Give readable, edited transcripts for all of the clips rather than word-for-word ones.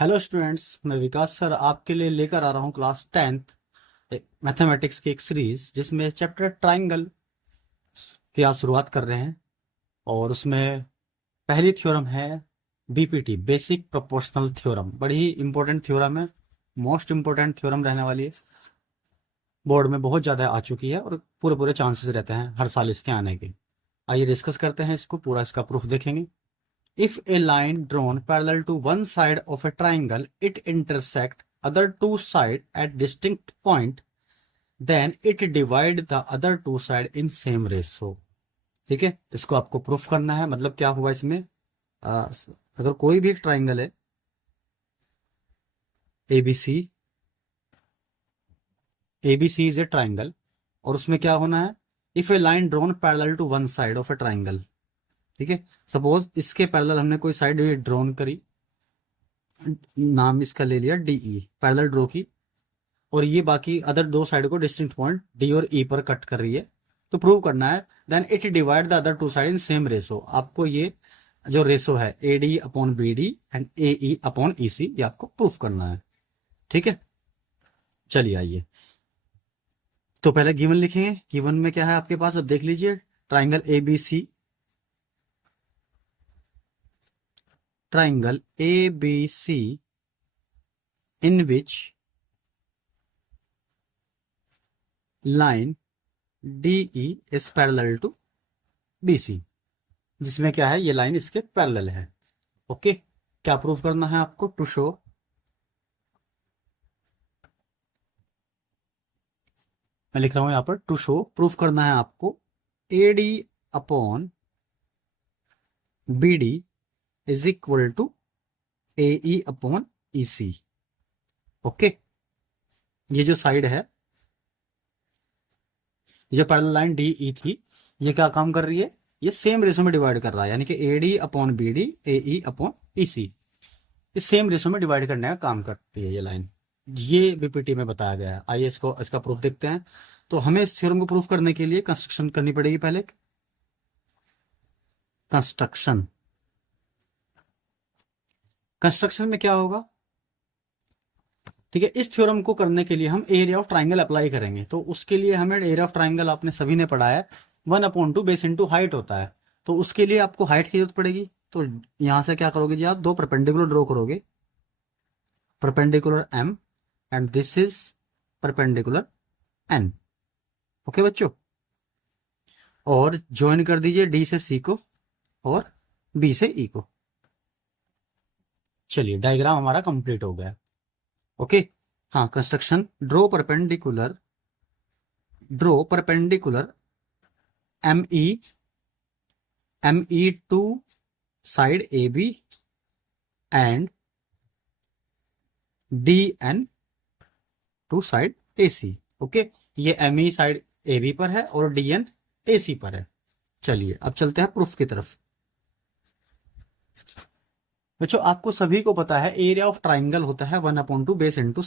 Hello students, मैं विकास sir आपके लिए लेकर आ रहा हूँ क्लास 10th मैथमेटिक्स की एक सीरीज जिसमें चैप्टर ट्राइंगल की आज शुरुआत कर रहे हैं। और उसमें पहली थ्योरम है बीपीटी, बेसिक प्रोपोर्शनल थ्योरम। बड़ी ही इंपॉर्टेंट थ्योरम है, मोस्ट इंपॉर्टेंट थ्योरम रहने वाली है। बोर्ड में बहुत ज़्यादा आ चुकी है और पूरे पूरे चांसेस रहते हैं हर साल इसके आने के। आइए डिस्कस करते हैं इसको, पूरा इसका प्रूफ देखेंगे। If a line drawn parallel to one side of a triangle, it intersect other two sides at distinct point, then it divide the other two side in same ratio। ठीक है, इसको आपको प्रूफ करना है। मतलब क्या हुआ इसमें, अगर कोई भी ट्राइंगल है ABC, ABC is a triangle, और उसमें क्या होना है, if a line drawn parallel to one side of a triangle. ठीक है, सपोज इसके पैरेलल हमने कोई साइड ड्रॉन करी, नाम इसका ले लिया डीई, पैरेलल ड्रॉ की, और ये बाकी अदर दो साइड को डिस्टिंक्ट पॉइंट डी और ई पर कट कर रही है। तो प्रूव करना है then it divide the other two side in same ratio. आपको ये जो रेशो है A D upon B D and A E upon E C, ये आपको प्रूफ करना है। ठीक है, चलिए आइए। तो पहले गिवन लिखेंगे। गिवन में क्या है आपके पास, अब देख लीजिए। Triangle A B C, triangle A B C in which line D E is parallel to B C, जिसमें क्या है, ये लाइन इसके पैरेलल है। ओके, क्या प्रूफ करना है आपको, टू शो, मैं लिख रहा हूं यहां पर टू शो, प्रूफ करना है आपको A D upon B D is equal to A E upon E C. Okay, ये जो साइड है, ये जो पैरेलल लाइन डी ई थी, ये क्या काम कर रही है, ये सेम रेशो में डिवाइड कर रहा है, यानी कि A D upon B D A E upon E C, इस सेम रेशो में डिवाइड करने का काम करती है ये लाइन। ये बीपीटी में बताया गया है। आइए इसको, इसका प्रूफ देखते हैं। तो हमें इस थ्योरम को प्रूफ करने के लिए कंस्ट्रक्शन करनी पड़ेगी। पहले कंस्ट्रक्शन, कंस्ट्रक्शन में क्या होगा, ठीक है, इस थ्योरम को करने के लिए हम एरिया ऑफ ट्राइंगल अप्लाई करेंगे। तो उसके लिए हमें एरिया ऑफ ट्राइंगल, आपने सभी ने पढ़ा है, 1/2 बेस इंटू हाइट होता है। तो उसके लिए आपको हाइट की जरूरत पड़ेगी। तो यहां से क्या करोगे जी, आप दो परपेंडिकुलर ड्रॉ करोगे, perpendicular M and this is perpendicular N. Okay बच्चों, और ज्वाइन कर दीजिए डी से सी को और बी से ई को। चलिए, डायग्राम हमारा कंप्लीट हो गया। ओके, हाँ, construction, draw perpendicular, draw perpendicular M E to side A B and D N to side A C. Okay, ये M E side A B पर है और डी एन ए सी पर है। चलिए अब चलते हैं प्रूफ की तरफ। बच्चों, आपको सभी को पता है एरिया ऑफ ट्राइंगल होता है 1/2 base into,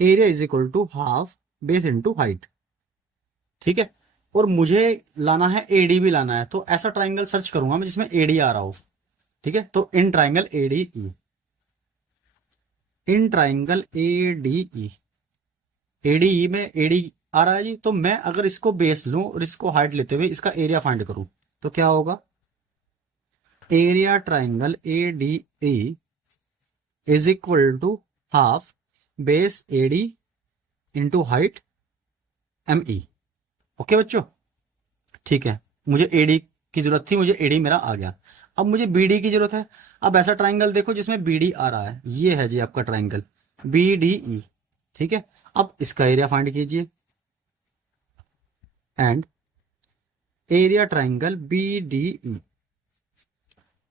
area is equal to half base into height. ठीक है, और मुझे लाना है एडी भी लाना है। तो ऐसा ट्राइंगल सर्च करूंगा मैं जिसमें एडी आ रहा हो। ठीक है, तो in triangle AD E, in triangle AD E, AD E में एडी आ रहा है जी। तो मैं अगर इसको बेस लूं और इसको हाइट लेते हुए इसका एरिया फाइंड करूं, तो क्या होगा, area triangle A D E is equal to half base A D into height M E. Okay बच्चों, ठीक है, मुझे एडी की जरूरत थी, मुझे एडी मेरा आ गया। अब मुझे बीडी की जरूरत है। अब ऐसा ट्राइंगल देखो जिसमें बीडी आ रहा है, ये है जी आपका ट्राइंगल बी डी ई। ठीक है, अब इसका एरिया फाइंड कीजिए and area triangle B D E,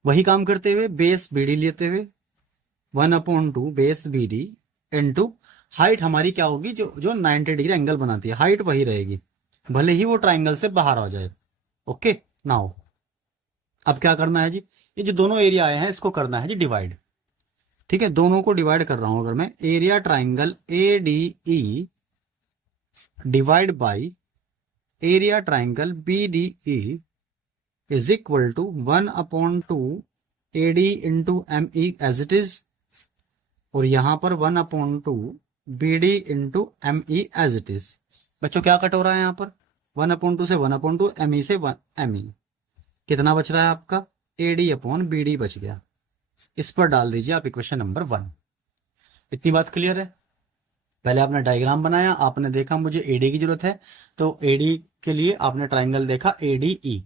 वही काम करते हुए बेस बी डी लेते हुए 1/2 base B D into height हमारी क्या होगी, जो जो 90 डिग्री एंगल बनाती है, हाइट वही रहेगी, भले ही वो ट्राइंगल से बाहर आ जाए। ओके, नाउ अब क्या करना है जी, ये जो दोनों एरिया आए हैं इसको करना है जी डिवाइड। ठीक है, दोनों को डिवाइड कर रहा हूं अगर मैं, area triangle A D E divide by area triangle B D E is equal to 1/2 AD into ME as it is, और यहां पर 1/2 BD into ME as it is. बच्चों क्या कट हो रहा है यहाँ पर? 1/2 से 1/2, ME से ME, कितना बच रहा है आपका? AD/BD बच गया। इस पर डाल दीजिए आप इक्वेशन नंबर 1। इतनी बात क्लियर है? पहले आपने डायग्राम बनाया, आपने देखा मुझे AD की जरूरत है, तो AD के लिए आपने ट्राइंगल देखा ADE,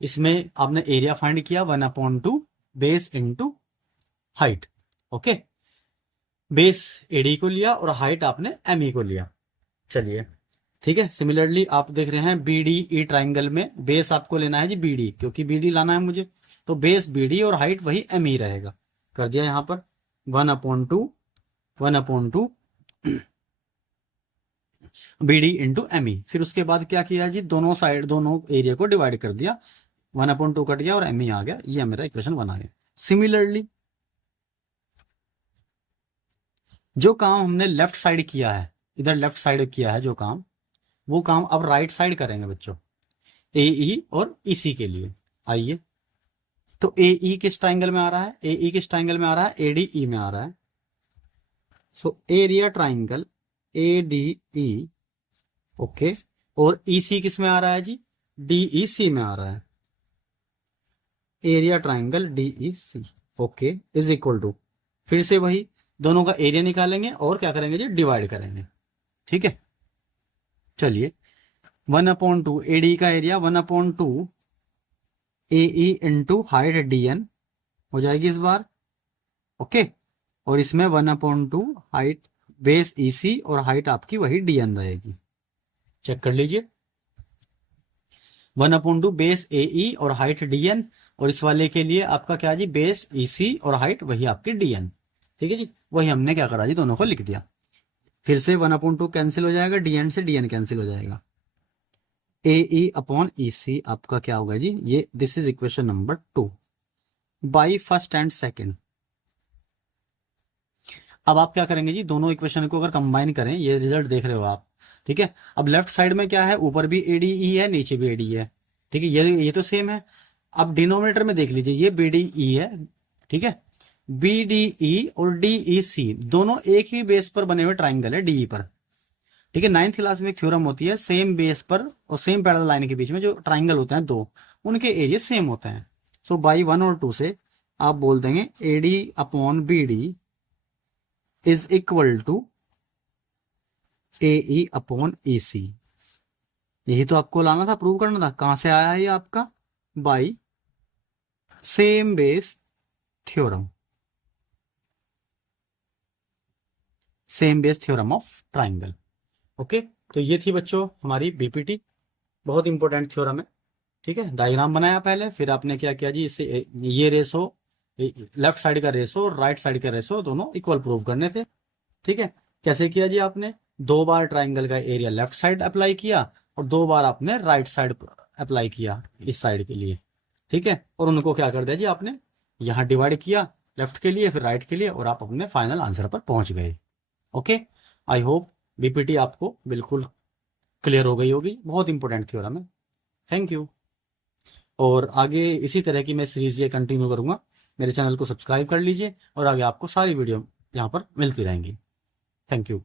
इसमें आपने एरिया फाइंड किया 1/2 base into height. Okay, base AD को लिया और हाइट आपने ME को लिया। चलिए ठीक है। सिमिलरली आप देख रहे हैं BDE ट्राइंगल में बेस आपको लेना है जी BD, क्योंकि BD लाना है मुझे, तो बेस BD और हाइट वही ME रहेगा। कर दिया यहां पर 1/2 BD इंटू ME। फिर उसके बाद क्या किया जी, दोनों साइड दोनों एरिया को डिवाइड कर दिया, 1/2 कट गया और ME आ गया। ये मेरा इक्वेशन 1 आ गया। सिमिलरली जो काम हमने लेफ्ट साइड किया है, इधर लेफ्ट साइड किया है जो काम, वो काम अब राइट साइड करेंगे बच्चों, AE और EC के लिए। आइए, तो AE किस ट्राइंगल में आ रहा है? AE किस ट्राइंगल में आ रहा है? ADE में आ रहा है। So area triangle ADE, okay, और EC किस में आ रहा है जी? DEC में आ रहा है। Area triangle DEC, okay, is equal to, फिर से वही दोनों का एरिया निकालेंगे और क्या करेंगे जी, डिवाइड करेंगे। ठीक है, चलिए 1/2 AD का area 1/2 AE into height DN हो जाएगी इस बार। ओके, और इसमें 1/2 हाइट बेस EC और हाइट आपकी वही DN रहेगी। चेक कर लीजिए, 1/2 बेस AE और हाइट DN, और इस वाले के लिए आपका क्या जी, बेस EC और हाइट वही आपकी DN। ठीक है जी, वही हमने क्या करा जी, दोनों को लिख दिया। फिर से 1/2 कैंसिल हो जाएगा, DN से DN कैंसिल हो जाएगा, AE/EC आपका क्या होगा जी, ये this is equation number 2 by first and second. अब आप क्या करेंगे जी, दोनों इक्वेशन को अगर कंबाइन करें, ये रिजल्ट देख रहे हो आप। ठीक है, अब लेफ्ट साइड में क्या है, ऊपर भी ADE है, नीचे भी ADE है। ठीक है, ये तो सेम है। अब डिनोमिनेटर में देख लीजिए, ये BDE है, ठीक है, BDE और DEC दोनों एक ही बेस पर बने हुए ट्राइंगल है DE पर। ठीक है, 9th क्लास में एक थ्योरम होती है, सेम बेस पर और सेम पैरेलल लाइन के बीच में जो ट्राइंगल होते हैं दो, उनके एरिया सेम होते हैं। सो बाई 1 और 2 से आप बोल देंगे AD/BD is equal to AE/EC। यही तो आपको लाना था, प्रूव करना था। कहां से आया है ये आपका? By same Bayes theorem, same Bayes theorem of triangle. Okay, तो ये थी बच्चों हमारी BPT, बहुत इंपॉर्टेंट थ्योरम है। ठीक है, डायग्राम बनाया पहले, फिर आपने क्या किया जी, इसे ये रेशो, लेफ्ट साइड का रेशो और राइट साइड का रेशो दोनों इक्वल प्रूव करने थे। ठीक है, कैसे किया जी, आपने 2 बार ट्राइंगल का एरिया लेफ्ट साइड अप्लाई किया और 2 बार आपने राइट साइड अप्लाई किया इस साइड के लिए। ठीक है, और उनको क्या कर दिया जी, आपने यहां डिवाइड किया, लेफ्ट के लिए फिर राइट के लिए, और आप अपने फाइनल आंसर पर पहुंच गए। ओके, आई होप BPT आपको बिल्कुल क्लियर हो गई होगी, बहुत इंपॉर्टेंट थ्योरम है। Thank you. और आगे इसी तरह की मैं सीरीज ये कंटिन्यू करूंगा। मेरे चैनल को सब्सक्राइब कर लीजिए और आगे आपको सारी वीडियो यहाँ पर मिलती रहेंगी। Thank you.